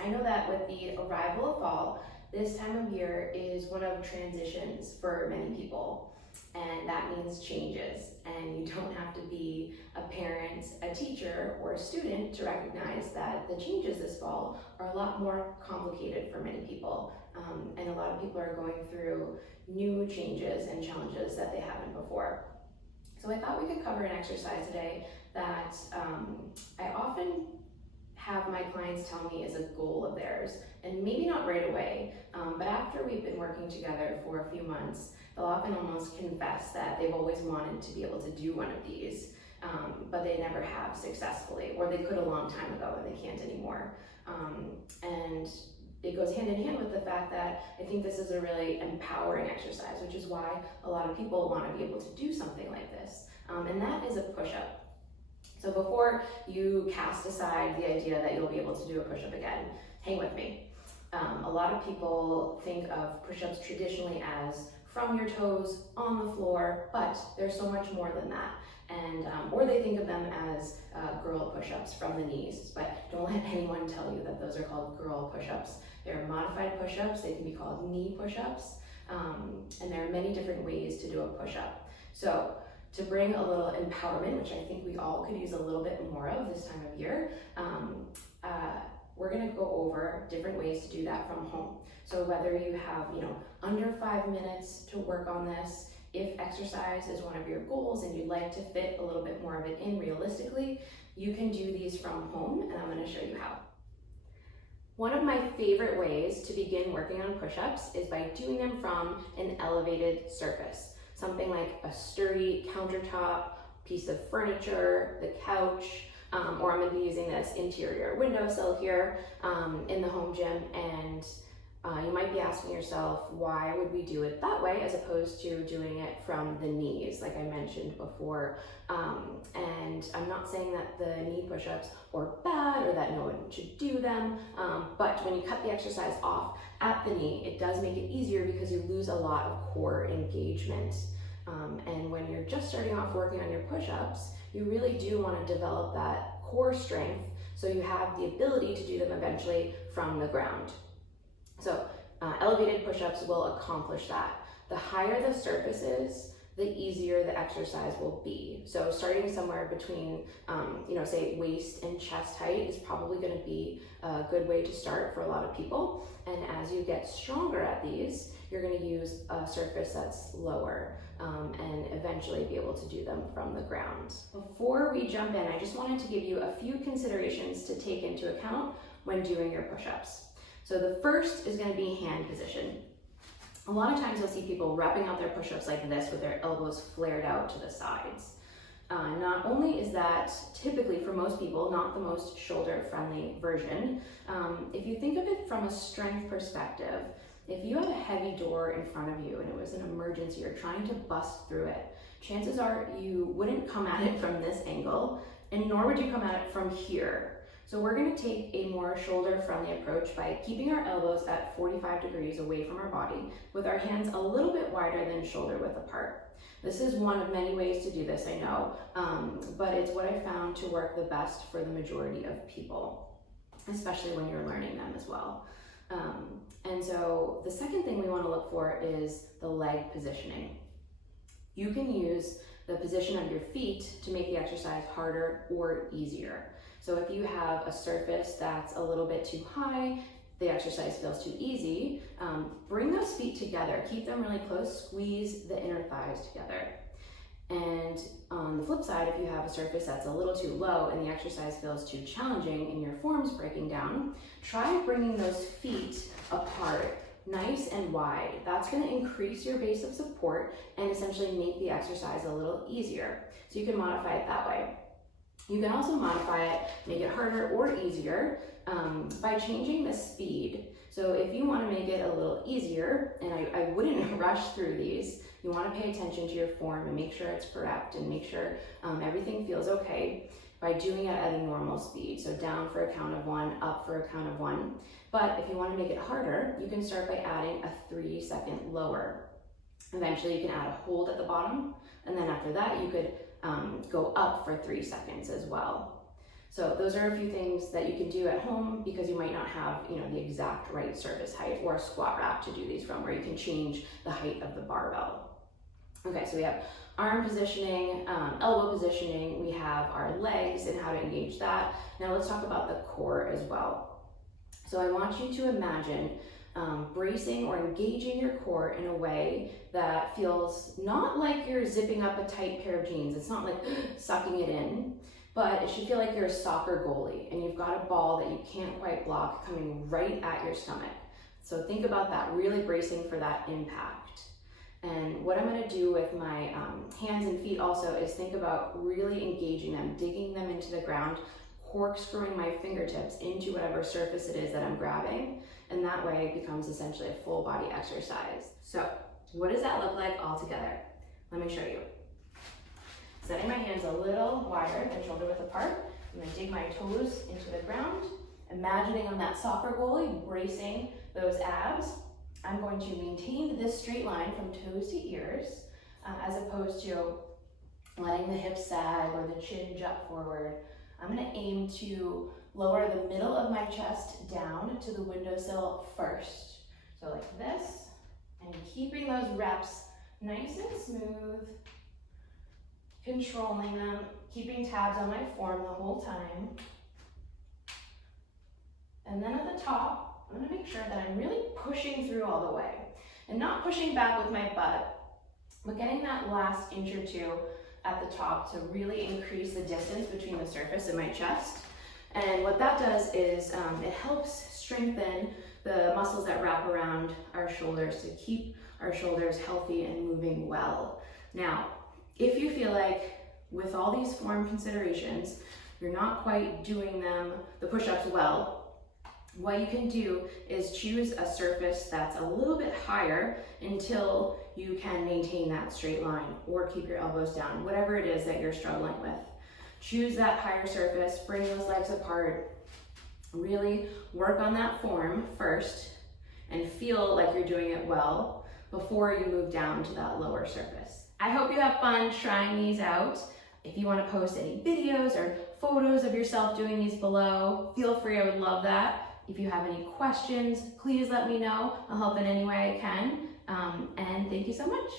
I know that with the arrival of fall, this time of year is one of transitions for many people, and that means changes. And you don't have to be a parent, a teacher, or a student to recognize that the changes this fall are a lot more complicated for many people. And a lot of people are going through new changes and challenges that they haven't before. So I thought we could cover an exercise today that I often have my clients tell me is a goal of theirs, and maybe not right away, but after we've been working together for a few months, they'll often almost confess that they've always wanted to be able to do one of these, but they never have successfully, or they could a long time ago and they can't anymore. And it goes hand in hand with the fact that I think this is a really empowering exercise, which is why a lot of people want to be able to do something like this, and that is a push-up. So before you cast aside the idea that you'll be able to do a push-up again, hang with me. A lot of people think of push-ups traditionally as from your toes on the floor, but there's so much more than that. And or they think of them as girl push-ups from the knees, but don't let anyone tell you that those are called girl push-ups. They're modified push-ups. They can be called knee push-ups, and there are many different ways to do a push-up. So to bring a little empowerment, which I think we all could use a little bit more of this time of year, we're gonna go over different ways to do that from home. So whether you have, under 5 minutes to work on this, if exercise is one of your goals and you'd like to fit a little bit more of it in realistically, you can do these from home, and I'm gonna show you how. One of my favorite ways to begin working on push-ups is by doing them from an elevated surface. Something like a sturdy countertop, piece of furniture, the couch, or I'm going to be using this interior windowsill here in the home gym. And you might be asking yourself, why would we do it that way as opposed to doing it from the knees, like I mentioned before. And I'm not saying that the knee push-ups are bad or that no one should do them, but when you cut the exercise off at the knee, it does make it easier because you lose a lot of core engagement. And when you're just starting off working on your push-ups, you really do want to develop that core strength so you have the ability to do them eventually from the ground. So elevated push-ups will accomplish that. The higher the surface is, the easier the exercise will be. So starting somewhere between, say waist and chest height is probably going to be a good way to start for a lot of people. And as you get stronger at these, you're going to use a surface that's lower and eventually be able to do them from the ground. Before we jump in, I just wanted to give you a few considerations to take into account when doing your push-ups. So the first is going to be hand position. A lot of times you'll see people wrapping out their push-ups like this with their elbows flared out to the sides. Not only is that typically for most people not the most shoulder-friendly version, if you think of it from a strength perspective, if you had a heavy door in front of you and it was an emergency, you're trying to bust through it, chances are you wouldn't come at it from this angle, and nor would you come at it from here. So we're going to take a more shoulder-friendly approach by keeping our elbows at 45 degrees away from our body, with our hands a little bit wider than shoulder width apart. This is one of many ways to do this, I know, but it's what I found to work the best for the majority of people, especially when you're learning them as well. And so the second thing we want to look for is the leg positioning. You can use the position of your feet to make the exercise harder or easier. So if you have a surface that's a little bit too high, the exercise feels too easy, bring those feet together, keep them really close, squeeze the inner thighs together. And on the flip side, if you have a surface that's a little too low and the exercise feels too challenging and your form's breaking down, try bringing those feet apart nice and wide. That's going to increase your base of support and essentially make the exercise a little easier. So you can modify it that way. You can also modify it, make it harder or easier by changing the speed. So if you want to make it a little easier, and I wouldn't rush through these, you want to pay attention to your form and make sure it's correct and make sure everything feels okay by doing it at a normal speed. So down for a count of 1, up for a count of 1. But if you want to make it harder, you can start by adding a 3-second lower. Eventually you can add a hold at the bottom, and then after that you could go up for 3 seconds as well. So those are a few things that you can do at home because you might not have, the exact right surface height or a squat rack to do these from, where you can change the height of the barbell. Okay, so we have arm positioning, elbow positioning, we have our legs and how to engage that. Now let's talk about the core as well. So I want you to imagine bracing or engaging your core in a way that feels not like you're zipping up a tight pair of jeans. It's not like sucking it in, but it should feel like you're a soccer goalie and you've got a ball that you can't quite block coming right at your stomach. So think about that, really bracing for that impact. And what I'm going to do with my hands and feet also is think about really engaging them, digging them into the ground, corkscrewing my fingertips into whatever surface it is that I'm grabbing, and that way it becomes essentially a full body exercise. So what does that look like all together? Let me show you. Setting my hands a little wider than shoulder width apart, I'm going to dig my toes into the ground, imagining I'm that soccer goalie, bracing those abs. I'm going to maintain this straight line from toes to ears, as opposed to letting the hips sag or the chin jut forward. I'm going to aim to lower the middle of my chest down to the windowsill first. So like this, and keeping those reps nice and smooth, controlling them, keeping tabs on my form the whole time. And then at the top, I'm going to make sure that I'm really pushing through all the way and not pushing back with my butt, but getting that last inch or two at the top to really increase the distance between the surface and my chest. And what that does is it helps strengthen the muscles that wrap around our shoulders to keep our shoulders healthy and moving well. Now, if you feel like with all these form considerations, you're not quite doing the push-ups well, what you can do is choose a surface that's a little bit higher until you can maintain that straight line, or keep your elbows down, whatever it is that you're struggling with. Choose that higher surface, bring those legs apart, really work on that form first and feel like you're doing it well before you move down to that lower surface. I hope you have fun trying these out. If you want to post any videos or photos of yourself doing these below, feel free, I would love that. If you have any questions, please let me know. I'll help in any way I can. And thank you so much.